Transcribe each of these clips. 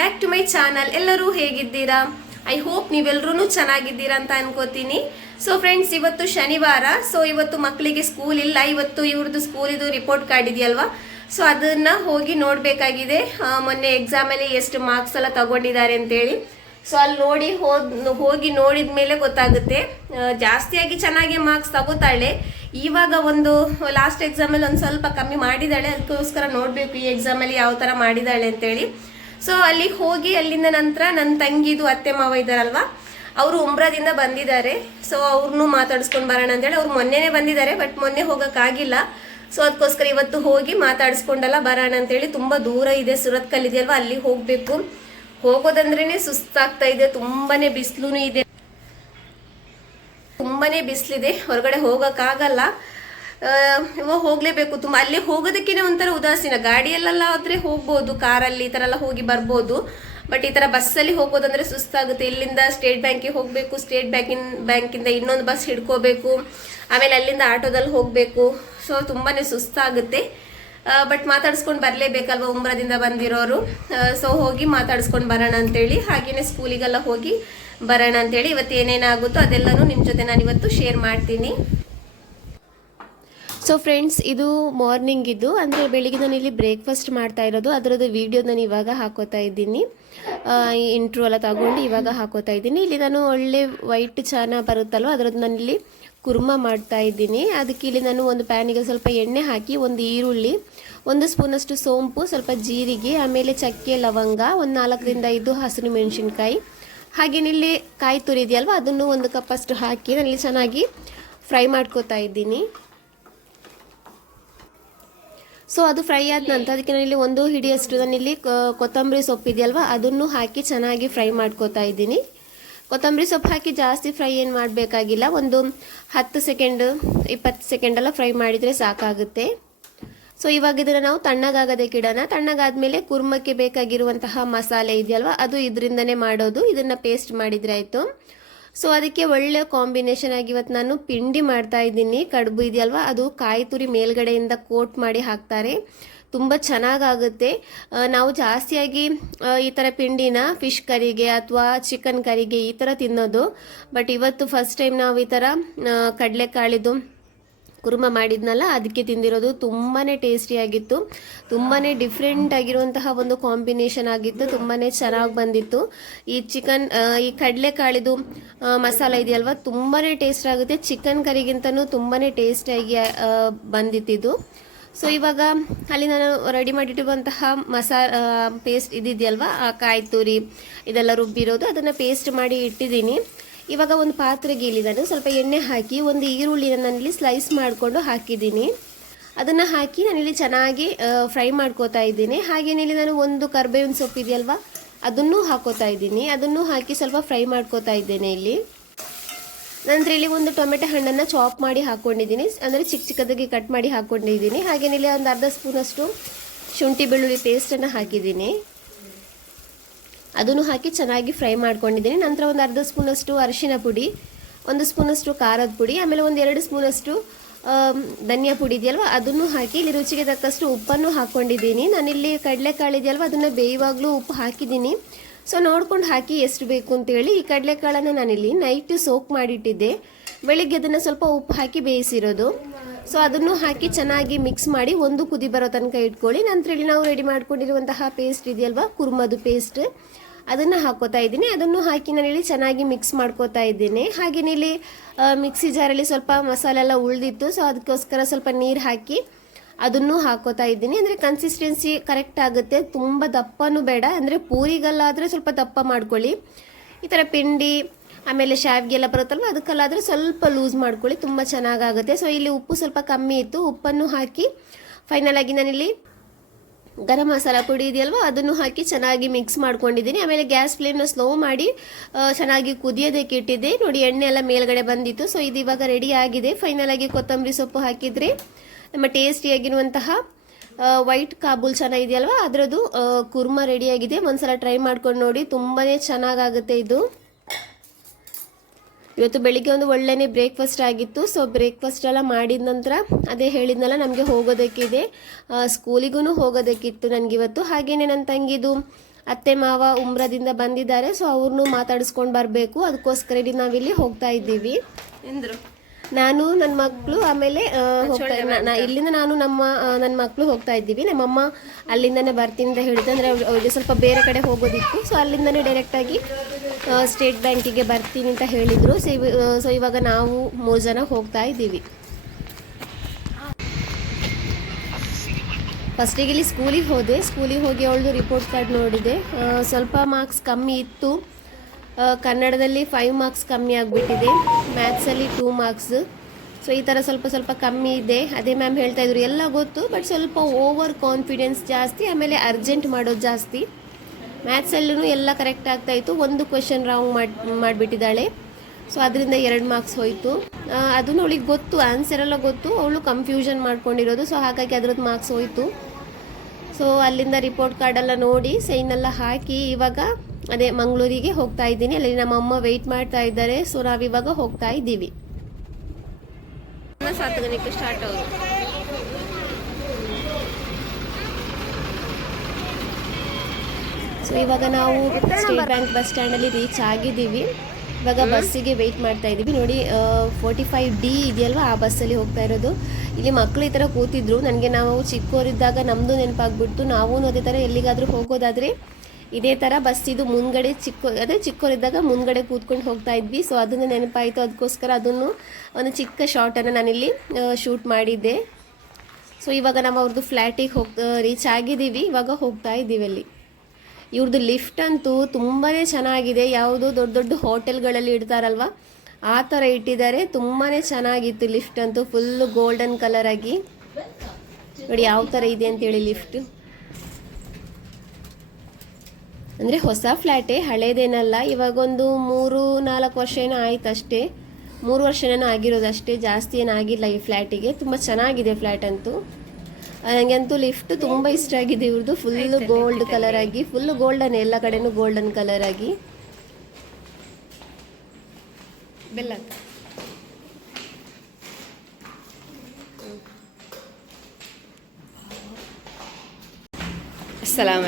Back to my channel ಎಲ್ಲರೂ ಹೇಗಿದ್ದೀರಾ? I hope ನೀವೆಲ್ಲರೂ ಚೆನ್ನಾಗಿದ್ದೀರಾ ಅಂತ ಅನ್ಕೋತೀನಿ. ಸೊ ಫ್ರೆಂಡ್ಸ್ ಇವತ್ತು ಶನಿವಾರ. ಸೊ ಇವತ್ತು ಮಕ್ಕಳಿಗೆ ಸ್ಕೂಲ್ ಇಲ್ಲ. ಇವತ್ತು ಇವ್ರದ್ದು ಸ್ಕೂಲಿದು ರಿಪೋರ್ಟ್ ಕಾರ್ಡ್ ಇದೆಯಲ್ವಾ? ಸೊ ಅದನ್ನ ಹೋಗಿ ನೋಡಬೇಕಾಗಿದೆ. ಮೊನ್ನೆ ಎಕ್ಸಾಮಲ್ಲಿ ಎಷ್ಟು ಮಾರ್ಕ್ಸ್ ಎಲ್ಲ ತಗೊಂಡಿದ್ದಾರೆ ಅಂತೇಳಿ. ಸೊ ಅಲ್ಲಿ ನೋಡಿ ಹೋದ್ ಹೋಗಿ ನೋಡಿದ ಮೇಲೆ ಗೊತ್ತಾಗುತ್ತೆ. ಜಾಸ್ತಿಯಾಗಿ ಚೆನ್ನಾಗಿ ಮಾರ್ಕ್ಸ್ ತಗೋತಾಳೆ. ಇವಾಗ ಒಂದು ಲಾಸ್ಟ್ ಎಕ್ಸಾಮಲ್ಲಿ ಒಂದು ಸ್ವಲ್ಪ ಕಮ್ಮಿ ಮಾಡಿದ್ದಾಳೆ. ಅದಕ್ಕೋಸ್ಕರ ನೋಡಬೇಕು ಈ ಎಕ್ಸಾಮಲ್ಲಿ ಯಾವ ಥರ ಮಾಡಿದ್ದಾಳೆ ಅಂತೇಳಿ. ಸೊ ಅಲ್ಲಿ ಹೋಗಿ ಅಲ್ಲಿಂದ ನಂತರ ನನ್ನ ತಂಗಿದು ಅತ್ತೆ ಮಾವ ಇದ್ದಾರಲ್ವಾ ಅವರು ಉಮ್ರಾದಿಂದ ಬಂದಿದ್ದಾರೆ. ಸೊ ಅವ್ರನ್ನೂ ಮಾತಾಡಿಸ್ಕೊಂಡು ಬರೋಣ ಅಂತೇಳಿ ಅವ್ರು ಮೊನ್ನೆನೇ ಬಂದಿದ್ದಾರೆ ಬಟ್ ಮೊನ್ನೆ ಹೋಗೋಕ್ಕಾಗಿಲ್ಲ ಸೊ ಅದಕ್ಕೋಸ್ಕರ ಇವತ್ತು ಹೋಗಿ ಮಾತಾಡಿಸ್ಕೊಂಡಲ್ಲ ಬರೋಣ ಅಂತೇಳಿ ತುಂಬ ದೂರ ಇದೆ ಸುರತ್ಕಲ್ ಇದೆಯಲ್ವ ಅಲ್ಲಿ ಹೋಗಬೇಕು. ಹೋಗೋದಂದ್ರೇ ಸುಸ್ತಾಗ್ತಾ ಇದೆ, ತುಂಬಾನೇ ಬಿಸಿಲು ಇದೆ. ತುಂಬಾನೇ ಬಿಸಿಲಿದೆ, ಹೊರಗಡೆ ಹೋಗೋಕ್ಕಾಗಲ್ಲ ಇವಾಗ ಹೋಗ್ಲೇಬೇಕು. ತುಂಬ ಅಲ್ಲಿ ಹೋಗೋದಕ್ಕೇನೆ ಒಂಥರ ಉದಾಸೀನ. ಗಾಡಿಯಲ್ಲೆಲ್ಲ ಆದ್ರೆ ಹೋಗ್ಬೋದು, ಕಾರಲ್ಲಿ ಈ ಥರ ಎಲ್ಲ ಹೋಗಿ ಬರ್ಬೋದು. ಬಟ್ ಈ ಥರ ಬಸ್ಸಲ್ಲಿ ಹೋಗೋದಂದ್ರೆ ಸುಸ್ತಾಗುತ್ತೆ. ಇಲ್ಲಿಂದ ಸ್ಟೇಟ್ ಬ್ಯಾಂಕಿಗೆ ಹೋಗಬೇಕು, ಸ್ಟೇಟ್ ಬ್ಯಾಂಕಿನ, ಬ್ಯಾಂಕಿಂದ ಇನ್ನೊಂದು ಬಸ್ ಹಿಡ್ಕೋಬೇಕು. ಆಮೇಲೆ ಅಲ್ಲಿಂದ ಆಟೋದಲ್ಲಿ ಹೋಗಬೇಕು. ಸೊ, ತುಂಬಾನೇ ಸುಸ್ತಾಗುತ್ತೆ. ಬಟ್ ಮಾತಾಡ್ಸ್ಕೊಂಡು ಬರಲೇಬೇಕಲ್ವ? ಉಮ್ರದಿಂದ ಬಂದಿರೋರು. ಸೊ, ಹೋಗಿ ಮಾತಾಡ್ಸ್ಕೊಂಡು ಬರೋಣ ಅಂತೇಳಿ. ಹಾಗೆಯೇ ಸ್ಕೂಲಿಗೆಲ್ಲ ಹೋಗಿ ಬರೋಣ ಅಂತೇಳಿ ಇವತ್ತು ಏನೇನಾಗುತ್ತೋ ಅದೆಲ್ಲನೂ ನಿಮ್ಮ ಜೊತೆ ನಾನು ಇವತ್ತು ಶೇರ್ ಮಾಡ್ತೀನಿ. ಸೊ ಫ್ರೆಂಡ್ಸ್ ಇದು ಮಾರ್ನಿಂಗ್ ಇದು. ಅಂದರೆ ಬೆಳಿಗ್ಗೆ ನಾನು ಇಲ್ಲಿ ಬ್ರೇಕ್ಫಾಸ್ಟ್ ಮಾಡ್ತಾ ಇರೋದು. ಅದರದ್ದು ವೀಡಿಯೋ ನಾನು ಇವಾಗ ಹಾಕೋತಾ ಇದ್ದೀನಿ. ಇಂಟ್ರೂ ಎಲ್ಲ ತಗೊಂಡು ಇವಾಗ ಹಾಕೋತಾ ಇದ್ದೀನಿ. ಇಲ್ಲಿ ನಾನು ಒಳ್ಳೆ ವೈಟ್ ಚಾನ ಬರುತ್ತಲ್ವ, ಅದರದ್ದು ನಾನು ಇಲ್ಲಿ ಕುರ್ಮ ಮಾಡ್ತಾ ಇದ್ದೀನಿ. ಅದಕ್ಕೆ ಇಲ್ಲಿ ನಾನು ಒಂದು ಪ್ಯಾನಿಗೆ ಸ್ವಲ್ಪ ಎಣ್ಣೆ ಹಾಕಿ, ಒಂದು ಈರುಳ್ಳಿ, ಒಂದು ಸ್ಪೂನಷ್ಟು ಸೋಂಪು, ಸ್ವಲ್ಪ ಜೀರಿಗೆ, ಆಮೇಲೆ ಚಕ್ಕೆ, ಲವಂಗ, ಒಂದು ನಾಲ್ಕರಿಂದ ಐದು ಹಸಿರು ಮೆಣಸಿನ್ಕಾಯಿ. ಹಾಗೇನೆ ಇಲ್ಲಿ ಕಾಯಿ ತುರಿದೆಯಲ್ವ ಅದನ್ನು ಒಂದು ಕಪ್ಪಷ್ಟು ಹಾಕಿ, ನಾನಿಲ್ಲಿ ಚೆನ್ನಾಗಿ ಫ್ರೈ ಮಾಡ್ಕೋತಾ ಇದ್ದೀನಿ. ಸೊ ಅದು ಫ್ರೈ ಆದ ನಂತರ ಅದಕ್ಕೆ ಇಲ್ಲಿ ಒಂದು ಹಿಡಿಯಷ್ಟು ನಾನು ಇಲ್ಲಿ ಕೊತ್ತಂಬರಿ ಸೊಪ್ಪು ಇದೆಯಲ್ವಾ, ಅದನ್ನು ಹಾಕಿ ಚೆನ್ನಾಗಿ ಫ್ರೈ ಮಾಡ್ಕೋತಾ ಇದ್ದೀನಿ. ಕೊತ್ತಂಬರಿ ಸೊಪ್ಪು ಹಾಕಿ ಜಾಸ್ತಿ ಫ್ರೈ ಏನು ಮಾಡಬೇಕಾಗಿಲ್ಲ, ಒಂದು ಹತ್ತು ಸೆಕೆಂಡ್ ಇಪ್ಪತ್ತು ಸೆಕೆಂಡೆಲ್ಲ ಫ್ರೈ ಮಾಡಿದರೆ ಸಾಕಾಗುತ್ತೆ. ಸೊ ಇವಾಗ ಇದನ್ನು ನಾವು ತಣ್ಣಗಾಗೋದಕ್ಕೆ ಇಡೋಣ. ತಣ್ಣಗಾದ್ಮೇಲೆ ಕುರ್ಮಕ್ಕೆ ಬೇಕಾಗಿರುವಂತಹ ಮಸಾಲೆ ಇದೆಯಲ್ವ, ಅದು ಇದರಿಂದನೇ ಮಾಡೋದು. ಇದನ್ನು ಪೇಸ್ಟ್ ಮಾಡಿದರೆ ಆಯಿತು. ಸೊ ಅದಕ್ಕೆ ಒಳ್ಳೆ ಕಾಂಬಿನೇಷನ್ ಆಗಿ ಇವತ್ತು ನಾನು ಪಿಂಡಿ ಮಾಡ್ತಾ ಇದ್ದೀನಿ. ಕಡುಬು ಇದೆಯಲ್ವಾ? ಅದು ಕಾಯಿ ತುರಿ ಮೇಲ್ಗಡೆಯಿಂದ ಕೋಟ್ ಮಾಡಿ ಹಾಕ್ತಾರೆ. ತುಂಬ ಚೆನ್ನಾಗಾಗುತ್ತೆ. ನಾವು ಜಾಸ್ತಿಯಾಗಿ ಈ ಥರ ಪಿಂಡಿನ ಫಿಶ್ ಕರಿಗೆ ಅಥವಾ ಚಿಕನ್ ಕರಿಗೆ ಈ ಥರ ತಿನ್ನೋದು. ಬಟ್ ಇವತ್ತು ಫಸ್ಟ್ ಟೈಮ್ ನಾವು ಈ ಥರ ಕಡಲೆಕಾಳಿದು ಕುರ್ಮ ಮಾಡಿದ್ನಲ್ಲ ಅದಕ್ಕೆ ತಿಂದಿರೋದು ತುಂಬಾ ಟೇಸ್ಟಿಯಾಗಿತ್ತು ತುಂಬಾ ಡಿಫ್ರೆಂಟ್ ಆಗಿರುವಂತಹ ಒಂದು ಕಾಂಬಿನೇಷನ್ ಆಗಿತ್ತು ತುಂಬಾ ಚೆನ್ನಾಗಿ ಬಂದಿತ್ತು. ಈ ಚಿಕನ್ ಈ ಕಡಲೆಕಾಳಿದು ಮಸಾಲ ಇದೆಯಲ್ವಾ ತುಂಬಾ ಟೇಸ್ಟ್ ಆಗುತ್ತೆ. ಚಿಕನ್ ಕರಿಗಿಂತನೂ ತುಂಬಾ ಟೇಸ್ಟಿಯಾಗಿ ಬಂದಿತ್ತಿದ್ದು. ಸೊ ಇವಾಗ ಅಲ್ಲಿ ನಾನು ರೆಡಿ ಮಾಡಿಟ್ಟಿರುವಂತಹ ಮಸಾ ಪೇಸ್ಟ್ ಇದಿದೆಯಲ್ವಾ, ಆ ಕಾಯಿ ತುರಿ ಇದೆಲ್ಲ ರುಬ್ಬಿರೋದು, ಅದನ್ನು ಪೇಸ್ಟ್ ಮಾಡಿ ಇಟ್ಟಿದ್ದೀನಿ. ಇವಾಗ ಒಂದು ಪಾತ್ರೆಗೆ ಇಲ್ಲಿ ನಾನು ಸ್ವಲ್ಪ ಎಣ್ಣೆ ಹಾಕಿ ಒಂದು ಈರುಳ್ಳಿನ ನಾನಿಲ್ಲಿ ಸ್ಲೈಸ್ ಮಾಡಿಕೊಂಡು ಹಾಕಿದ್ದೀನಿ. ಅದನ್ನು ಹಾಕಿ ನಾನಿಲ್ಲಿ ಚೆನ್ನಾಗಿ ಫ್ರೈ ಮಾಡ್ಕೋತಾ ಇದ್ದೀನಿ. ಹಾಗೇನೆ ಇಲ್ಲಿ ನಾನು ಒಂದು ಕರ್ಬೇವಿನ ಸೊಪ್ಪು ಇದೆಯಲ್ವಾ? ಅದನ್ನು ಹಾಕೋತಾ ಇದ್ದೀನಿ. ಅದನ್ನು ಹಾಕಿ ಸ್ವಲ್ಪ ಫ್ರೈ ಮಾಡ್ಕೋತಾ ಇದ್ದೇನೆ ಇಲ್ಲಿ. ನಂತರ ಇಲ್ಲಿ ಒಂದು ಟೊಮೆಟೊ ಹಣ್ಣನ್ನು ಚಾಪ್ ಮಾಡಿ ಹಾಕ್ಕೊಂಡಿದ್ದೀನಿ ಅಂದರೆ ಚಿಕ್ಕ ಚಿಕ್ಕದಾಗಿ ಕಟ್ ಮಾಡಿ ಹಾಕ್ಕೊಂಡಿದ್ದೀನಿ ಹಾಗೇನೆ ಇಲ್ಲಿ ಒಂದು ಅರ್ಧ ಸ್ಪೂನಷ್ಟು ಶುಂಠಿ ಬೆಳ್ಳುಳ್ಳಿ ಪೇಸ್ಟನ್ನು ಹಾಕಿದ್ದೀನಿ. ಅದನ್ನು ಹಾಕಿ ಚೆನ್ನಾಗಿ ಫ್ರೈ ಮಾಡ್ಕೊಂಡಿದ್ದೀನಿ. ನಂತರ ಒಂದು ಅರ್ಧ ಸ್ಪೂನಷ್ಟು ಅರಿಶಿನ ಪುಡಿ, ಒಂದು ಸ್ಪೂನಷ್ಟು ಖಾರದ ಪುಡಿ, ಆಮೇಲೆ ಒಂದು ಎರಡು ಸ್ಪೂನಷ್ಟು ಧನಿಯಾ ಪುಡಿ ಇದೆಯಲ್ವ? ಅದನ್ನು ಹಾಕಿ ಇಲ್ಲಿ ರುಚಿಗೆ ತಕ್ಕಷ್ಟು ಉಪ್ಪನ್ನು ಹಾಕ್ಕೊಂಡಿದ್ದೀನಿ ನಾನಿಲ್ಲಿ ಕಡಲೆಕಾಳು ಇದೆಯಲ್ವ? ಅದನ್ನು ಬೇಯುವಾಗಲೂ ಉಪ್ಪು ಹಾಕಿದ್ದೀನಿ. ಸೊ, ನೋಡ್ಕೊಂಡು ಹಾಕಿ ಎಷ್ಟು ಬೇಕು ಅಂತೇಳಿ ಈ ಕಡಲೆಕಾಳನ್ನು ನಾನಿಲ್ಲಿ ನೈಟ್ ಸೋಕ್ ಮಾಡಿಟ್ಟಿದ್ದೆ. ಬೆಳಿಗ್ಗೆ ಅದನ್ನು ಸ್ವಲ್ಪ ಉಪ್ಪು ಹಾಕಿ ಬೇಯಿಸಿರೋದು. ಸೊ, ಅದನ್ನು ಹಾಕಿ ಚೆನ್ನಾಗಿ ಮಿಕ್ಸ್ ಮಾಡಿ ಒಂದು ಕುದಿ ಬರೋ ತನಕ ಇಟ್ಕೊಳ್ಳಿ. ನಂತರ ಇಲ್ಲಿ ನಾವು ರೆಡಿ ಮಾಡ್ಕೊಂಡಿರುವಂತಹ ಪೇಸ್ಟ್ ಇದೆಯಲ್ವಾ? ಕುರ್ಮದು ಪೇಸ್ಟ್. ಅದನ್ನು ಹಾಕೋತಾ ಇದ್ದೀನಿ. ಅದನ್ನು ಹಾಕಿ ನಾನಿಲ್ಲಿ ಚೆನ್ನಾಗಿ ಮಿಕ್ಸ್ ಮಾಡ್ಕೋತಾ ಇದ್ದೀನಿ. ಹಾಗೆಯೇ ಇಲ್ಲಿ ಮಿಕ್ಸಿ ಜಾರಲ್ಲಿ ಸ್ವಲ್ಪ ಮಸಾಲೆ ಎಲ್ಲ ಉಳಿದಿತ್ತು. ಸೊ ಅದಕ್ಕೋಸ್ಕರ ಸ್ವಲ್ಪ ನೀರು ಹಾಕಿ ಅದನ್ನು ಹಾಕೋತಾ ಇದ್ದೀನಿ. ಅಂದರೆ ಕನ್ಸಿಸ್ಟೆನ್ಸಿ ಕರೆಕ್ಟ್ ಆಗುತ್ತೆ. ತುಂಬ ದಪ್ಪನೂ ಬೇಡ. ಅಂದರೆ ಪೂರಿಗೆಲ್ಲಾದರೆ ಸ್ವಲ್ಪ ದಪ್ಪ ಮಾಡ್ಕೊಳ್ಳಿ. ಈ ಥರ ಪಿಂಡಿ, ಆಮೇಲೆ ಶಾವಿಗೆ ಎಲ್ಲ ಬರುತ್ತಲ್ವ, ಅದಕ್ಕಲ್ಲಾದರೆ ಸ್ವಲ್ಪ ಲೂಸ್ ಮಾಡ್ಕೊಳ್ಳಿ. ತುಂಬ ಚೆನ್ನಾಗಾಗುತ್ತೆ. ಸೊ ಇಲ್ಲಿ ಉಪ್ಪು ಸ್ವಲ್ಪ ಕಮ್ಮಿ ಇತ್ತು. ಉಪ್ಪನ್ನು ಹಾಕಿ ಫೈನಲ್ ಆಗಿ ನಾನಿಲ್ಲಿ ಗರಂ ಮಸಾಲ ಪುಡಿ ಇದೆಯಲ್ವಾ, ಅದನ್ನು ಹಾಕಿ ಚೆನ್ನಾಗಿ ಮಿಕ್ಸ್ ಮಾಡ್ಕೊಂಡಿದ್ದೀನಿ. ಆಮೇಲೆ ಗ್ಯಾಸ್ ಫ್ಲೇಮ್ನ ಸ್ಲೋ ಮಾಡಿ ಚೆನ್ನಾಗಿ ಕುದಿಯೋದಕ್ಕೆ ಇಟ್ಟಿದ್ದೆ. ನೋಡಿ, ಎಣ್ಣೆ ಎಲ್ಲ ಮೇಲ್ಗಡೆ ಬಂದಿತ್ತು. ಸೊ ಇದು ಇವಾಗ ರೆಡಿ ಆಗಿದೆ. ಫೈನಲ್ ಕೊತ್ತಂಬರಿ ಸೊಪ್ಪು ಹಾಕಿದರೆ, ನಮ್ಮ ಟೇಸ್ಟಿಯಾಗಿರುವಂತಹ ವೈಟ್ ಕಾಬೂಲ್ ಚೆನ್ನಾಗಿ ಇದೆಯಲ್ವ, ಅದರದ್ದು ಕುರ್ಮ ರೆಡಿಯಾಗಿದೆ ಒಂದ್ಸಲ ಟ್ರೈ ಮಾಡ್ಕೊಂಡು ನೋಡಿ ತುಂಬಾ ಚೆನ್ನಾಗಾಗುತ್ತೆ ಇದು. ಇವತ್ತು ಬೆಳಿಗ್ಗೆ ಒಂದು ಒಳ್ಳೆಯ ಬ್ರೇಕ್ಫಾಸ್ಟ್ ಆಗಿತ್ತು. ಸೊ ಬ್ರೇಕ್ಫಾಸ್ಟ್ ಎಲ್ಲ ಮಾಡಿದ ನಂತರ ಅದೇ ಹೇಳಿದ್ನಲ್ಲ, ನಮಗೆ ಹೋಗೋದಕ್ಕಿದೆ. ಸ್ಕೂಲಿಗೂ ಹೋಗೋದಕ್ಕಿತ್ತು ನನಗಿವತ್ತು. ಹಾಗೆಯೇ ನನ್ನ ತಂಗಿದು ಅತ್ತೆ ಮಾವ ಉಮ್ರದಿಂದ ಬಂದಿದ್ದಾರೆ. ಸೊ ಅವ್ರನ್ನೂ ಮಾತಾಡಿಸ್ಕೊಂಡು ಬರಬೇಕು. ಅದಕ್ಕೋಸ್ಕರ ನಾವಿಲ್ಲಿ ಹೋಗ್ತಾ ಇದ್ದೀವಿ. ಎಂದ್ರು? ನಾನು ನನ್ನ ಮಕ್ಕಳು ಆಮೇಲೆ ಹೋಗ್ತಾ ನಾ- ಇಲ್ಲಿಂದ ನಾನು ನಮ್ಮ ನನ್ನ ಮಕ್ಕಳು ಹೋಗ್ತಾ ಇದ್ದೀವಿ. ನಮ್ಮಮ್ಮ ಅಲ್ಲಿಂದನೇ ಬರ್ತೀನಿ ಅಂತ ಹೇಳಿದ್ರು ಅಂದರೆ ಅವ್ರಿಗೆ ಸ್ವಲ್ಪ ಬೇರೆ ಕಡೆ ಹೋಗೋದಿತ್ತು. ಸೊ ಅಲ್ಲಿಂದನೇ ಡೈರೆಕ್ಟಾಗಿ ಸ್ಟೇಟ್ ಬ್ಯಾಂಕಿಗೆ ಬರ್ತೀನಿ ಅಂತ ಹೇಳಿದರು. ಸೊ ಸೊ ಇವಾಗ ನಾವು ಮೂರು ಜನ ಹೋಗ್ತಾ ಇದ್ದೀವಿ. ಫಸ್ಟಿಗೆ ಇಲ್ಲಿ ಸ್ಕೂಲಿಗೆ ಹೋದೆ. ಸ್ಕೂಲಿಗೆ ಹೋಗಿ ಅವಳದು ರಿಪೋರ್ಟ್ ಕಾರ್ಡ್ ನೋಡಿದೆ. ಸ್ವಲ್ಪ ಮಾರ್ಕ್ಸ್ ಕಮ್ಮಿ ಇತ್ತು. ಕನ್ನಡದಲ್ಲಿ ಫೈವ್ ಮಾರ್ಕ್ಸ್ ಕಮ್ಮಿ ಆಗಿಬಿಟ್ಟಿದೆ. ಮ್ಯಾಥ್ಸಲ್ಲಿ ಟೂ ಮಾರ್ಕ್ಸ್ ಸೊ ಈ ಥರ ಸ್ವಲ್ಪ ಸ್ವಲ್ಪ ಕಮ್ಮಿ ಇದೆ. ಅದೇ ಮ್ಯಾಮ್ ಹೇಳ್ತಾ ಇದ್ರು. ಎಲ್ಲ ಗೊತ್ತು ಬಟ್ ಸ್ವಲ್ಪ ಓವರ್ ಕಾನ್ಫಿಡೆನ್ಸ್ ಜಾಸ್ತಿ, ಆಮೇಲೆ ಅರ್ಜೆಂಟ್ ಮಾಡೋದು ಜಾಸ್ತಿ. ಮ್ಯಾಥ್ಸಲ್ಲೂ ಎಲ್ಲ ಕರೆಕ್ಟ್ ಆಗ್ತಾಯಿತ್ತು ಒಂದು ಕ್ವೆಶನ್ ರಾಂಗ್ ಮಾಡಿ, ಮಾಡಿಬಿಟ್ಟಿದ್ದಾಳೆ. ಸೊ ಅದರಿಂದ ಎರಡು ಮಾರ್ಕ್ಸ್ ಹೋಯಿತು. ಅದನ್ನು ಅವಳಿಗೆ ಗೊತ್ತು ಆನ್ಸರ್ ಎಲ್ಲ ಗೊತ್ತು. ಅವಳು ಕನ್ಫ್ಯೂಷನ್ ಮಾಡ್ಕೊಂಡಿರೋದು ಸೊ ಹಾಗಾಗಿ ಅದ್ರದ್ದು ಮಾರ್ಕ್ಸ್ ಹೋಯಿತು. ಸೊ ಅಲ್ಲಿಂದ ರಿಪೋರ್ಟ್ ಕಾರ್ಡೆಲ್ಲ ನೋಡಿ ಸೈನ್ ಎಲ್ಲ ಹಾಕಿ, ಇವಾಗ ಅದೇ ಮಂಗಳೂರಿಗೆ ಹೋಗ್ತಾ ಇದ್ದೀನಿ. ಅಲ್ಲಿ ನಮ್ಮ ಅಮ್ಮ ವೆಯ್ಟ್ ಮಾಡ್ತಾ ಇದ್ದಾರೆ. ಸೊ ನಾವಿವಾಗ ಹೋಗ್ತಾ ಇದ್ದೀವಿ. ಸ್ಟಾರ್ಟ್ ಆಗೋದು ಸೊ ಇವಾಗ ನಾವು ಸ್ಟೇಟ್ ಬ್ಯಾಂಕ್ ಬಸ್ ಸ್ಟ್ಯಾಂಡಲ್ಲಿ ರೀಚ್ ಆಗಿದ್ದೀವಿ. ಇವಾಗ ಬಸ್ಸಿಗೆ ವೆಯ್ಟ್ ಮಾಡ್ತಾ ಇದ್ದೀವಿ. ನೋಡಿ ಫೋರ್ಟಿ ಫೈವ್ ಡಿ ಇದೆಯಲ್ವಾ ಆ ಬಸ್ಸಲ್ಲಿ ಹೋಗ್ತಾ ಇರೋದು. ಇಲ್ಲಿ ಮಕ್ಕಳು ಈ ಥರ ಕೂತಿದ್ರು. ನನಗೆ ನಾವು ಚಿಕ್ಕವರಿದ್ದಾಗ ನಮ್ಮದು ನೆನಪಾಗ್ಬಿಡ್ತು. ನಾವು ಅದೇ ಥರ ಎಲ್ಲಿಗಾದರೂ ಹೋಗೋದಾದರೆ ಇದೇ ಥರ ಬಸ್ ಇದು ಮುಂದ್ಗಡೆ ಚಿಕ್ಕ, ಅದೇ ಚಿಕ್ಕವರಿದ್ದಾಗ ಮುಂದ್ಗಡೆ ಕೂತ್ಕೊಂಡು ಹೋಗ್ತಾ ಇದ್ವಿ. ಸೊ ಅದನ್ನು ನೆನಪಾಯಿತು. ಅದಕ್ಕೋಸ್ಕರ ಅದನ್ನು ಒಂದು ಚಿಕ್ಕ ಶಾರ್ಟನ್ನು ನಾನಿಲ್ಲಿ ಶೂಟ್ ಮಾಡಿದ್ದೆ. ಸೊ ಇವಾಗ ನಾವು ಅವ್ರದ್ದು ಫ್ಲ್ಯಾಟಿಗೆ ಹೋಗ್ ರೀಚ್ ಆಗಿದ್ದೀವಿ. ಇವಾಗ ಹೋಗ್ತಾ ಇದ್ದೀವಿ ಅಲ್ಲಿ. ಇವ್ರದ್ದು ಲಿಫ್ಟ್ ಅಂತೂ ತುಂಬಾ ಚೆನ್ನಾಗಿದೆ. ಯಾವುದೋ ದೊಡ್ಡ ದೊಡ್ಡ ಹೋಟೆಲ್ಗಳಲ್ಲಿ ಇಡ್ತಾರಲ್ವ? ಆ ಥರ ಇಟ್ಟಿದ್ದಾರೆ. ತುಂಬಾ ಚೆನ್ನಾಗಿತ್ತು ಲಿಫ್ಟ್ ಅಂತೂ. ಫುಲ್ಲು ಗೋಲ್ಡನ್ ಕಲರ್ ಆಗಿ. ನೋಡಿ, ಯಾವ ಥರ ಇದೆ ಅಂತೇಳಿ ಲಿಫ್ಟ್ ಅಂದರೆ ಹೊಸ ಫ್ಲ್ಯಾಟೇ ಹಳೇದೇನಲ್ಲ ಇವಾಗೊಂದು ಮೂರು ನಾಲ್ಕು ವರ್ಷ ಏನೋ ಆಯ್ತು ಅಷ್ಟೇ. ಮೂರು ವರ್ಷ ಏನೋ ಆಗಿರೋದು ಅಷ್ಟೇ ಜಾಸ್ತಿ ಏನಾಗಿಲ್ಲ ಈ ಫ್ಲ್ಯಾಟಿಗೆ ತುಂಬ ಚೆನ್ನಾಗಿದೆ ಫ್ಲ್ಯಾಟ್ ಅಂತೂ. ನನಗಂತೂ ಲಿಫ್ಟ್ ತುಂಬ ಇಷ್ಟ ಆಗಿದೆ ಇವ್ರದ್ದು ಫುಲ್ಲು ಗೋಲ್ಡ್ ಕಲರ್ ಆಗಿ ಫುಲ್ ಗೋಲ್ಡನ್ ಎಲ್ಲ ಕಡೆನೂ ಗೋಲ್ಡನ್ ಕಲರ್ ಆಗಿ. ಬೆಲ್ಲ ಅಸ್ಸಲಾಮ್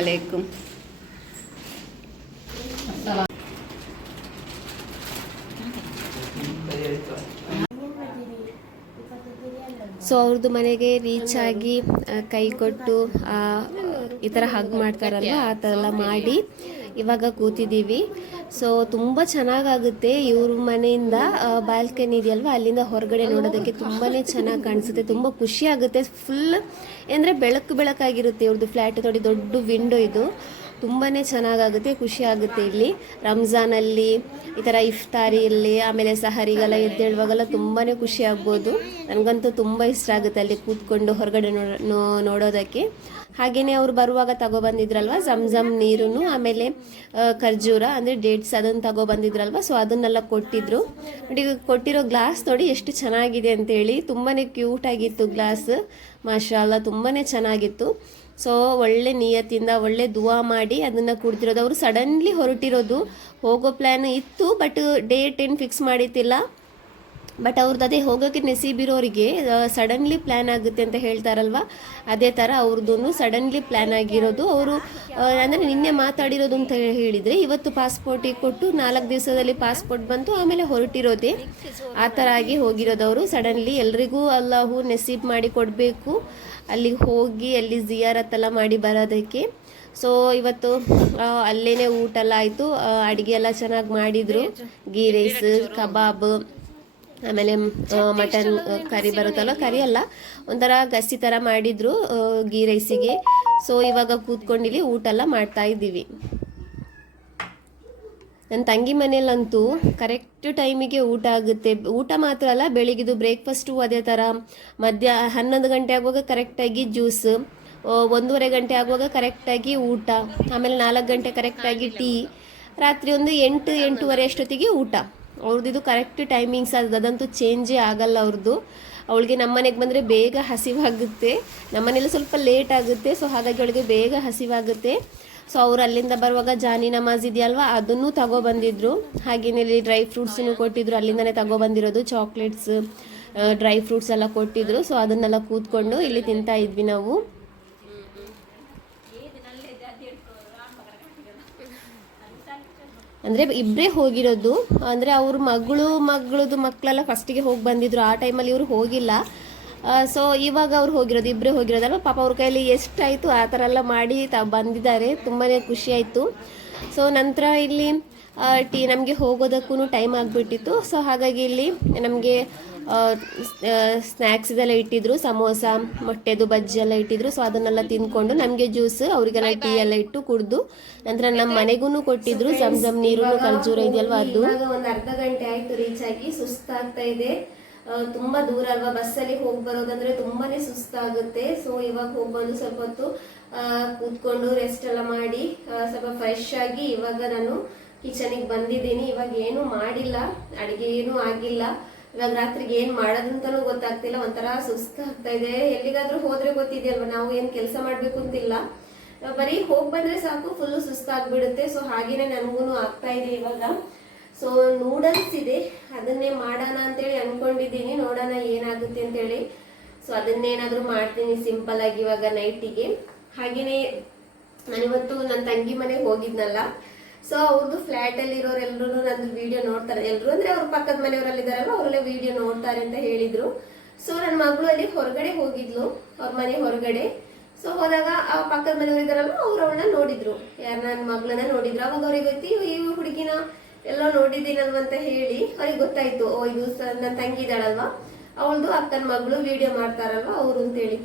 ಸೊ ಅವ್ರದ್ದು ಮನೆಗೆ ರೀಚ್ ಆಗಿ ಕೈ ಕೊಟ್ಟು ಈ ಥರ ಹಗ್ ಮಾಡ್ತಾರಲ್ಲ ಆ ಥರ ಎಲ್ಲ ಮಾಡಿ ಇವಾಗ ಕೂತಿದ್ದೀವಿ. ಸೊ ತುಂಬ ಚೆನ್ನಾಗಾಗುತ್ತೆ ಇವ್ರ ಮನೆಯಿಂದ ಬಾಲ್ಕನಿ ಇದೆಯಲ್ವ? ಅಲ್ಲಿಂದ ಹೊರಗಡೆ ನೋಡೋದಕ್ಕೆ ತುಂಬಾ ಚೆನ್ನಾಗಿ ಕಾಣಿಸುತ್ತೆ. ತುಂಬ ಖುಷಿ ಆಗುತ್ತೆ. ಫುಲ್ ಅಂದರೆ ಬೆಳಕು ಬೆಳಕಾಗಿರುತ್ತೆ ಇವ್ರದ್ದು ಫ್ಲ್ಯಾಟ್ ನೋಡಿ ದೊಡ್ಡ ವಿಂಡೋ ಇದು. ತುಂಬಾ ಚೆನ್ನಾಗಾಗುತ್ತೆ, ಖುಷಿ ಆಗುತ್ತೆ ಇಲ್ಲಿ. ರಂಜಾನಲ್ಲಿ ಈ ಥರ ಇಫ್ತಾರಿಯಲ್ಲಿ, ಆಮೇಲೆ ಸಹರಿಗೆಲ್ಲ ಎದ್ದೇಳುವಾಗೆಲ್ಲ ತುಂಬಾ ಖುಷಿ ಆಗ್ಬೋದು. ನನಗಂತೂ ತುಂಬ ಇಷ್ಟ ಆಗುತ್ತೆ ಅಲ್ಲಿ ಕೂತ್ಕೊಂಡು ಹೊರಗಡೆ ನೋಡೋದಕ್ಕೆ. ಹಾಗೆಯೇ ಅವ್ರು ಬರುವಾಗ ತಗೊಬಂದಿದ್ರಲ್ವ ಜಮ್ ನೀರು ಆಮೇಲೆ ಖರ್ಜೂರ, ಅಂದರೆ ಡೇಟ್ಸ್ ಅದನ್ನು ತಗೊಬಂದಿದ್ರಲ್ವ ಸೊ ಅದನ್ನೆಲ್ಲ ಕೊಟ್ಟಿದ್ರು. ಈಗ ಕೊಟ್ಟಿರೋ ಗ್ಲಾಸ್ ನೋಡಿ ಎಷ್ಟು ಚೆನ್ನಾಗಿದೆ ಅಂತೇಳಿ. ತುಂಬಾ ಕ್ಯೂಟ್ ಆಗಿತ್ತು ಗ್ಲಾಸ್ ಮಾಷಾಲ್ಲ ತುಂಬಾ ಚೆನ್ನಾಗಿತ್ತು. ಸೊ ಒಳ್ಳೆ ನಿಯತ್ತಿಂದ ಒಳ್ಳೆ ದುವಾ ಮಾಡಿ ಅದನ್ನು ಕೂಡ್ತಿರೋದು ಅವರು ಸಡನ್ಲಿ ಹೊರಟಿರೋದು. ಹೋಗೋ ಪ್ಲ್ಯಾನ್ ಇತ್ತು ಬಟ್ ಡೇಟ್ ಏನು ಫಿಕ್ಸ್ ಮಾಡಿತ್ತಿಲ್ಲ ಬಟ್ ಅವ್ರದ್ದು ಅದೇ ಹೋಗೋಕ್ಕೆ ನಸೀಬಿರೋರಿಗೆ ಸಡನ್ಲಿ ಪ್ಲ್ಯಾನ್ ಆಗುತ್ತೆ ಅಂತ ಹೇಳ್ತಾರಲ್ವ? ಅದೇ ಥರ ಅವ್ರದ್ದು ಸಡನ್ಲಿ ಪ್ಲ್ಯಾನ್ ಆಗಿರೋದು. ಅವರು ಅಂದರೆ ನಿನ್ನೆ ಮಾತಾಡಿರೋದು ಅಂತ ಹೇಳಿ- ಹೇಳಿದರೆ ಇವತ್ತು ಪಾಸ್ಪೋರ್ಟಿಗೆ ಕೊಟ್ಟು ನಾಲ್ಕು ದಿವಸದಲ್ಲಿ ಪಾಸ್ಪೋರ್ಟ್ ಬಂತು, ಆಮೇಲೆ ಹೊರಟಿರೋದೆ. ಆ ಥರ ಆಗಿ ಹೋಗಿರೋದು ಅವರು. ಸಡನ್ಲಿ ಎಲ್ರಿಗೂ ಅಲ್ಲಾಹು ನೆಸೀಬ್ ಮಾಡಿ ಕೊಡಬೇಕು. ಅಲ್ಲಿಗೆ ಹೋಗಿ, ಅಲ್ಲಿ ಜಿಯಾರತ್ತೆಲ್ಲ ಮಾಡಿ ಬರೋದಕ್ಕೆ. ಸೊ ಇವತ್ತು ಅಲ್ಲೇ ಅಲ್ಲೇನೆ ಊಟ ಎಲ್ಲ ಆಯಿತು. ಅಡುಗೆ ಎಲ್ಲ ಚೆನ್ನಾಗಿ ಮಾಡಿದರು. ಗೀ ರೈಸ್, ಕಬಾಬ್ ಆಮೇಲೆ ಮಟನ್ ಕರಿ ಬರುತ್ತಲ್ಲ ಕರಿ ಅಲ್ಲ. ಒಂಥರ ಗಸಿ ಥರ ಮಾಡಿದ್ರು ಗೀ. ರೈಸಿಗೆ ಸೊ ಇವಾಗ ಕೂತ್ಕೊಂಡಿಲ್ಲಿ ಊಟ ಎಲ್ಲ ಮಾಡ್ತಾ ಇದ್ದೀವಿ. ನನ್ನ ತಂಗಿ ಮನೇಲಂತೂ ಕರೆಕ್ಟ್ ಟೈಮಿಗೆ ಊಟ ಆಗುತ್ತೆ. ಊಟ ಮಾತ್ರ ಅಲ್ಲ ಬೆಳಿಗ್ಗೆದು ಬ್ರೇಕ್ಫಾಸ್ಟು ಅದೇ ಥರ ಮಧ್ಯ ಹನ್ನೊಂದು ಗಂಟೆ ಆಗುವಾಗ ಕರೆಕ್ಟಾಗಿ ಜ್ಯೂಸ್ ಒಂದೂವರೆ ಗಂಟೆ ಆಗುವಾಗ ಕರೆಕ್ಟಾಗಿ ಊಟ. ಆಮೇಲೆ ನಾಲ್ಕು ಗಂಟೆ ಕರೆಕ್ಟಾಗಿ ಟೀ ರಾತ್ರಿ ಒಂದು ಎಂಟು ಎಂಟೂವರೆ ಅಷ್ಟೊತ್ತಿಗೆ ಊಟ. ಅವ್ರದ್ದು ಕರೆಕ್ಟ್ ಟೈಮಿಂಗ್ಸ್ ಅದು ಅದಂತೂ ಚೇಂಜೇ ಆಗಲ್ಲ ಅವ್ರದ್ದು ಅವಳಿಗೆ ನಮ್ಮನೆಗೆ ಬಂದರೆ ಬೇಗ ಹಸಿವಾಗುತ್ತೆ. ನಮ್ಮನೇಲಿ ಸ್ವಲ್ಪ ಲೇಟ್ ಆಗುತ್ತೆ ಸೊ ಹಾಗಾಗಿ ಅವಳಿಗೆ ಬೇಗ ಹಸಿವಾಗುತ್ತೆ. ಸೊ ಅವ್ರು ಅಲ್ಲಿಂದ ಬರುವಾಗ ಜಾನಿ ನಮಾಜ್ ಇದೆಯಲ್ವಾ, ಅದನ್ನು ತಗೊಬಂದಿದ್ರು. ಹಾಗೇನೆ ಇಲ್ಲಿ ಡ್ರೈ ಫ್ರೂಟ್ಸನ್ನು ಕೊಟ್ಟಿದ್ರು, ಅಲ್ಲಿಂದನೇ ತಗೊಬಂದಿರೋದು ಚಾಕ್ಲೇಟ್ಸ್ ಡ್ರೈ ಫ್ರೂಟ್ಸ್ ಎಲ್ಲ ಕೊಟ್ಟಿದ್ರು. ಸೊ ಅದನ್ನೆಲ್ಲ ಕೂತ್ಕೊಂಡು ಇಲ್ಲಿ ತಿಂತಾ ಇದ್ವಿ ನಾವು. ಅಂದರೆ ಇಬ್ಬರೇ ಹೋಗಿರೋದು. ಅಂದರೆ ಅವ್ರ ಮಗಳು ಮಗಳದು ಮಕ್ಕಳೆಲ್ಲ ಫಸ್ಟಿಗೆ ಹೋಗಿ ಬಂದಿದ್ರು. ಆ ಟೈಮಲ್ಲಿ ಇವರು ಹೋಗಿಲ್ಲ. ಸೊ ಇವಾಗ ಅವ್ರು ಹೋಗಿರೋದು ಇಬ್ಬರೇ ಹೋಗಿರೋದಲ್ವ ಪಾಪ ಅವ್ರ ಕೈಯಲ್ಲಿ ಎಷ್ಟಾಯಿತು? ಆ ಥರ ಎಲ್ಲ ಮಾಡಿ ತ ಬಂದಿದ್ದಾರೆ. ತುಂಬಾ ಖುಷಿಯಾಯಿತು ಸೊ ನಂತರ ಇಲ್ಲಿ ಟೀ ನಮಗೆ ಹೋಗೋದಕ್ಕೂ ಟೈಮ್ ಆಗಿಬಿಟ್ಟಿತ್ತು. ಸೊ ಹಾಗಾಗಿ ಇಲ್ಲಿ ನಮಗೆ ಸ್ನ್ಯಾಕ್ಸ್ ಇದೆಲ್ಲ ಇಟ್ಟಿದ್ರು. ಸಮೋಸ ಮೊಟ್ಟೆದು ಬಜ್ಜಿ ಎಲ್ಲ ಇಟ್ಟಿದ್ರು. ಸೊ ಅದನ್ನೆಲ್ಲ ತಿಂದ್ಕೊಂಡು ನಮಗೆ ಜ್ಯೂಸ್ ಅವ್ರಿಗೆಲ್ಲ ಟೀ ಎಲ್ಲ ಇಟ್ಟು ಕುಡ್ದು ನಂತರ ನಮ್ಮ ಮನೆಗೂ ಕೊಟ್ಟಿದ್ರು. ಜಮ್ ಜಮ್ ನೀರು ಖರ್ಜೂರ ಇದೆಯಲ್ವಾ ಅದು? ಒಂದು ಅರ್ಧ ಗಂಟೆ ಆಯ್ತು ರೀಚ್ ಆಗಿ. ಸುಸ್ತಾಗ್ತಾ ಇದೆ. ತುಂಬಾ ದೂರ ಅಲ್ವಾ ಬಸ್ಸಲ್ಲಿ ಹೋಗಿ ಬರೋದಂದ್ರೆ ತುಂಬಾನೇ ಸುಸ್ತಾಗುತ್ತೆ. ಸೊ ಇವಾಗ ಹೋಗ್ಬೋದು ಬಂದು ಸ್ವಲ್ಪ ಹೊತ್ತು ಕೂತ್ಕೊಂಡು ರೆಸ್ಟ್ ಎಲ್ಲ ಮಾಡಿ ಸ್ವಲ್ಪ ಫ್ರೆಶ್ ಆಗಿ ಇವಾಗ ನಾನು ಕಿಚನಿಗೆ ಬಂದಿದ್ದೀನಿ. ಇವಾಗ ಏನು ಮಾಡಿಲ್ಲ. ಅಡಿಗೆ ಏನು ಆಗಿಲ್ಲ. ಇವಾಗ ರಾತ್ರಿಗೆ ಏನು ಮಾಡೋದಂತಲೂ ಗೊತ್ತಾಗ್ತಿಲ್ಲ. ಒಂಥರ ಸುಸ್ತಾಗ್ತಾ ಇದೆ. ಎಲ್ಲಿಗಾದ್ರೂ ಹೋದ್ರೆ ಗೊತ್ತಿದೆಯಲ್ವ? ನಾವು ಏನು ಕೆಲಸ ಮಾಡ್ಬೇಕು ಅಂತಿಲ್ಲ. ಬರೀ ಹೋಗಿ ಬಂದರೆ ಸಾಕು ಫುಲ್ಲು ಸುಸ್ತಾಗ್ಬಿಡುತ್ತೆ. ಸೊ ಹಾಗೇನೆ ನನಗೂ ಆಗ್ತಾ ಇದೆ ಇವಾಗ. ಸೊ ನೂಡಲ್ಸ್ ಇದೆ. ಅದನ್ನೇ ಮಾಡೋಣ ಅಂತೇಳಿ ಅಂದ್ಕೊಂಡಿದ್ದೀನಿ ನೋಡೋಣ ಏನಾಗುತ್ತೆ ಅಂತೇಳಿ. ಸೊ ಅದನ್ನೇನಾದರೂ ಮಾಡ್ತೀನಿ ಸಿಂಪಲ್ ಆಗಿ ಇವಾಗ ನೈಟಿಗೆ. ಹಾಗೆಯೇ ನಾನಿವತ್ತು ನನ್ನ ತಂಗಿ ಮನೆಗೆ ಹೋಗಿದ್ನಲ್ಲ ಸೊ ಅವ್ರದ್ದು ಫ್ಲಾಟ್ ಅಲ್ಲಿ ಇರೋರೆಲ್ಲರೂ ನಂದು ವಿಡಿಯೋ ನೋಡ್ತಾರೆ. ಎಲ್ಲರೂ ಅಂದ್ರೆ ಅವ್ರ ಪಕ್ಕದ ಮನೆಯವರಲ್ಲಿ ಇದಾರಲ್ಲ ಅವರೆಲ್ಲ ವಿಡಿಯೋ ನೋಡ್ತಾರೆ ಅಂತ ಹೇಳಿದ್ರು. ಸೊ ನನ್ನ ಮಗಳು ಅಲ್ಲಿ ಹೊರಗಡೆ ಹೋಗಿದ್ಲು, ಅವ್ರ ಮನೆ ಹೊರಗಡೆ. ಸೊ ಹೋದಾಗ ಆ ಪಕ್ಕದ ಮನೆಯವರು ಇದಾರಲ್ಲ ಅವ್ರು ಅವಳನ್ನ ನೋಡಿದ್ರು. ಯಾರು ನನ್ನ ಮಗಳನ್ನ ನೋಡಿದ್ರು. ಅವಾಗ ಅವ್ರಿಗೆ ಗೊತ್ತಿ ಈ ಹುಡುಗಿನ ಎಲ್ಲ ನೋಡಿದ್ದೀನಲ್ವ ಅಂತ ಹೇಳಿ ಅವ್ರಿಗೆ ಗೊತ್ತಾಯ್ತು, ಓ, ಇದು ನನ್ನ ತಂಗಿ ಇದ್ದಾಳಲ್ವಾ? ಅವಳದು ಅಕ್ಕನ ಮಗಳು ವಿಡಿಯೋ ಮಾಡ್ತಾರಲ್ವಾ ಅವರು ಅಂತೇಳಿ.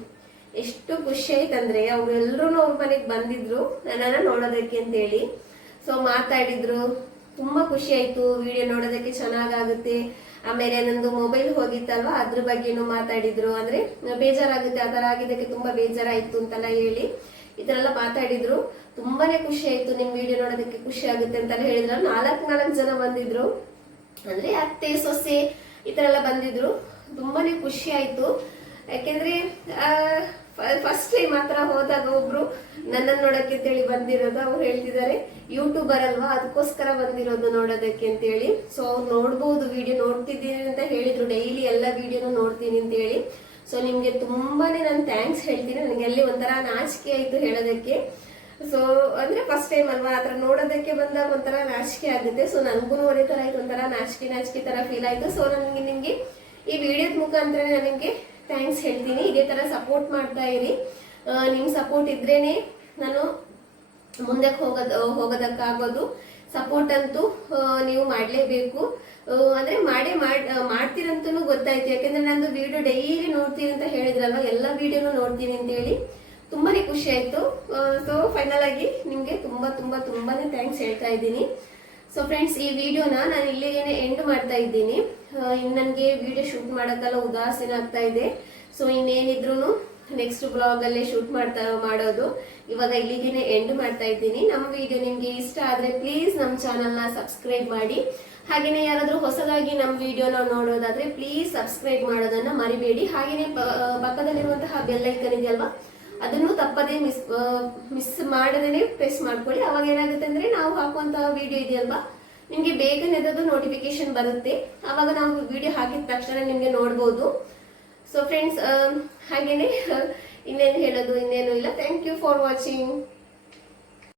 ಎಷ್ಟು ಖುಷಿ ಆಯ್ತಂದ್ರೆ ಅವ್ರೆಲ್ರೂ ಅವ್ರ ಮನೆಗೆ ಬಂದಿದ್ರು, ನನ್ನನ್ನ ನೋಡೋದಕ್ಕೆ ಅಂತೇಳಿ. ಸೊ ಮಾತಾಡಿದ್ರು. ತುಂಬಾ ಖುಷಿ ಆಯ್ತು. ವಿಡಿಯೋ ನೋಡೋದಕ್ಕೆ ಚೆನ್ನಾಗಾಗುತ್ತೆ. ಆಮೇಲೆ ನಂದು ಮೊಬೈಲ್ ಹೋಗಿತ್ತಲ್ವಾ? ಅದ್ರ ಬಗ್ಗೆನೂ ಮಾತಾಡಿದ್ರು. ಅಂದ್ರೆ, ಬೇಜಾರಾಗುತ್ತೆ. ಆ ಥರ ಆಗಿದ್ದಕ್ಕೆ ತುಂಬಾ ಬೇಜಾರಾಯ್ತು ಅಂತೆಲ್ಲ ಹೇಳಿ ಈ ತರ ಎಲ್ಲ ಮಾತಾಡಿದ್ರು. ತುಂಬಾನೇ ಖುಷಿ ಆಯ್ತು. ನಿಮ್ ವಿಡಿಯೋ ನೋಡೋದಕ್ಕೆ ಖುಷಿ ಆಗುತ್ತೆ ಅಂತೆಲ್ಲ ಹೇಳಿದ್ರು. ನಾಲ್ಕು ನಾಲ್ಕು ಜನ ಬಂದಿದ್ರು. ಅಂದ್ರೆ, ಅತ್ತೆ, ಸೊಸೆ ಈ ತರ ಎಲ್ಲ ಬಂದಿದ್ರು. ತುಂಬಾನೇ ಖುಷಿ ಆಯ್ತು. ಯಾಕೆಂದ್ರೆ ಫಸ್ಟ್ ಟೈಮ್ ಮಾತ್ರ ಹೋದಾಗ ಒಬ್ರು ನನ್ನನ್ನು ನೋಡಕ್ಕೆ ಅಂತೇಳಿ ಬಂದಿರೋದು. ಅವ್ರು ಹೇಳ್ತಿದ್ದಾರೆ ಯೂಟ್ಯೂಬರ್ ಅಲ್ವಾ? ಅದಕ್ಕೋಸ್ಕರ ಬಂದಿರೋದು ನೋಡೋದಕ್ಕೆ ಅಂತೇಳಿ. ಸೊ ಅವ್ರು ನೋಡ್ಬೋದು ವಿಡಿಯೋ ನೋಡ್ತಿದ್ದೀನಿ ಅಂತ ಹೇಳಿದ್ರು. ಡೈಲಿ ಎಲ್ಲ ವಿಡಿಯೋನು ನೋಡ್ತೀನಿ ಅಂತ ಹೇಳಿ ಸೊ ನಿಮ್ಗೆ ತುಂಬಾನೇ ನಾನು ಥ್ಯಾಂಕ್ಸ್ ಹೇಳ್ತೀನಿ. ನನಗೆ ಅಲ್ಲಿ ಒಂಥರ ನಾಚಿಕೆ ಆಯ್ತು ಹೇಳೋದಕ್ಕೆ. ಸೊ ಅಂದ್ರೆ ಫಸ್ಟ್ ಟೈಮ್ ಅಲ್ವಾ? ಆತರ ನೋಡೋದಕ್ಕೆ ಬಂದಾಗ ಒಂಥರ ನಾಚಿಕೆ ಆಗುತ್ತೆ. ಸೊ ನನ್ಗೂ ಅದೇ ತರ ಆಯ್ತು. ಒಂಥರ ನಾಚಿಕೆ ನಾಚಿಕೆ ತರ ಫೀಲ್ ಆಯ್ತು. ಸೊ ನನಗೆ ನಿಮ್ಗೆ ಈ ವಿಡಿಯೋದ ಮುಖಾಂತರ ನನಗೆ ಥ್ಯಾಂಕ್ಸ್ ಹೇಳ್ತೀನಿ. ಇದೇ ಥರ ಸಪೋರ್ಟ್ ಮಾಡ್ತಾ ಇರಿ. ನಿಮ್ಮ ಸಪೋರ್ಟ್ ಇದ್ರೇನೆ ನಾನು ಮುಂದಕ್ಕೆ ಹೋಗೋದ್, ಹೋಗೋದಕ್ಕಾಗೋದು. ಸಪೋರ್ಟ್ ಅಂತೂ ನೀವು ಮಾಡಲೇಬೇಕು. ಅಂದರೆ ಮಾಡೇ ಮಾಡ್ತೀರಂತೂ ಗೊತ್ತಾಯ್ತು. ಯಾಕೆಂದರೆ ನಾನು ವಿಡಿಯೋ ಡೈಲಿ ನೋಡ್ತೀನಿ ಅಂತ ಹೇಳಿದ್ರಲ್ಲ ಎಲ್ಲ ವಿಡಿಯೋನು ನೋಡ್ತೀನಿ ಅಂತೇಳಿ ತುಂಬಾ ಖುಷಿ ಆಯಿತು. ಸೊ ಫೈನಲ್ ಆಗಿ ತುಂಬ ತುಂಬ ತುಂಬಾ ತುಂಬಾನೇ ಥ್ಯಾಂಕ್ಸ್ ಹೇಳ್ತಾ ಇದ್ದೀನಿ. ಸೊ ಫ್ರೆಂಡ್ಸ್ ಈ ವಿಡಿಯೋನ ನಾನು ಇಲ್ಲಿಗೇನೆ ಎಂಡ್ ಮಾಡ್ತಾ ಇದ್ದೀನಿ. ಇನ್ನು ನನಗೆ ವಿಡಿಯೋ ಶೂಟ್ ಮಾಡೋಕ್ಕೆಲ್ಲ ಉದಾಸೀನ ಆಗ್ತಾ ಇದೆ. ಸೊ ಇನ್ನೇನಿದ್ರು ನೆಕ್ಸ್ಟ್ ಬ್ಲಾಗ್ ಅಲ್ಲೇ ಶೂಟ್ ಮಾಡ್ತಾ, ಮಾಡೋದು. ಇವಾಗ ಇಲ್ಲಿಗೇನೆ ಎಂಡ್ ಮಾಡ್ತಾ ಇದ್ದೀನಿ. ನಮ್ಮ ವಿಡಿಯೋ ನಿಮ್ಗೆ ಇಷ್ಟ ಆದ್ರೆ ಪ್ಲೀಸ್ ನಮ್ಮ ಚಾನಲ್ನ ಸಬ್ಸ್ಕ್ರೈಬ್ ಮಾಡಿ. ಹಾಗೇನೆ ಯಾರಾದ್ರೂ ಹೊಸದಾಗಿ ನಮ್ಮ ವಿಡಿಯೋನ ನೋಡೋದಾದ್ರೆ ಪ್ಲೀಸ್ ಸಬ್ಸ್ಕ್ರೈಬ್ ಮಾಡೋದನ್ನ ಮರಿಬೇಡಿ. ಹಾಗೇನೆ ಪ- ಪಕ್ಕದಲ್ಲಿರುವಂತಹ ಬೆಲ್ಲೈಕನ್ ಇದೆಯಲ್ವಾ? ಅದನ್ನು ತಪ್ಪದೇ ಮಿಸ್ ಮಿಸ್ ಮಾಡದೇನೆ ಪ್ರೆಸ್ ಮಾಡ್ಕೊಳ್ಳಿ. ಅವಾಗ ಏನಾಗುತ್ತೆ ಅಂದ್ರೆ ನಾವು ಹಾಕುವಂತಹ ವಿಡಿಯೋ ಇದೆಯಲ್ವಾ? ನಿಮ್ಗೆ ಬೇಗನೆ ಅದು ನೋಟಿಫಿಕೇಶನ್ ಬರುತ್ತೆ. ಅವಾಗ ನಾವು ವಿಡಿಯೋ ಹಾಕಿದ ತಕ್ಷಣ ನಿಮ್ಗೆ ನೋಡ್ಬೋದು. ಸೊ ಫ್ರೆಂಡ್ಸ್ ಹಾಗೇನೆ, ಇನ್ನೇನು ಹೇಳೋದು, ಇನ್ನೇನು ಇಲ್ಲ. Thank you for watching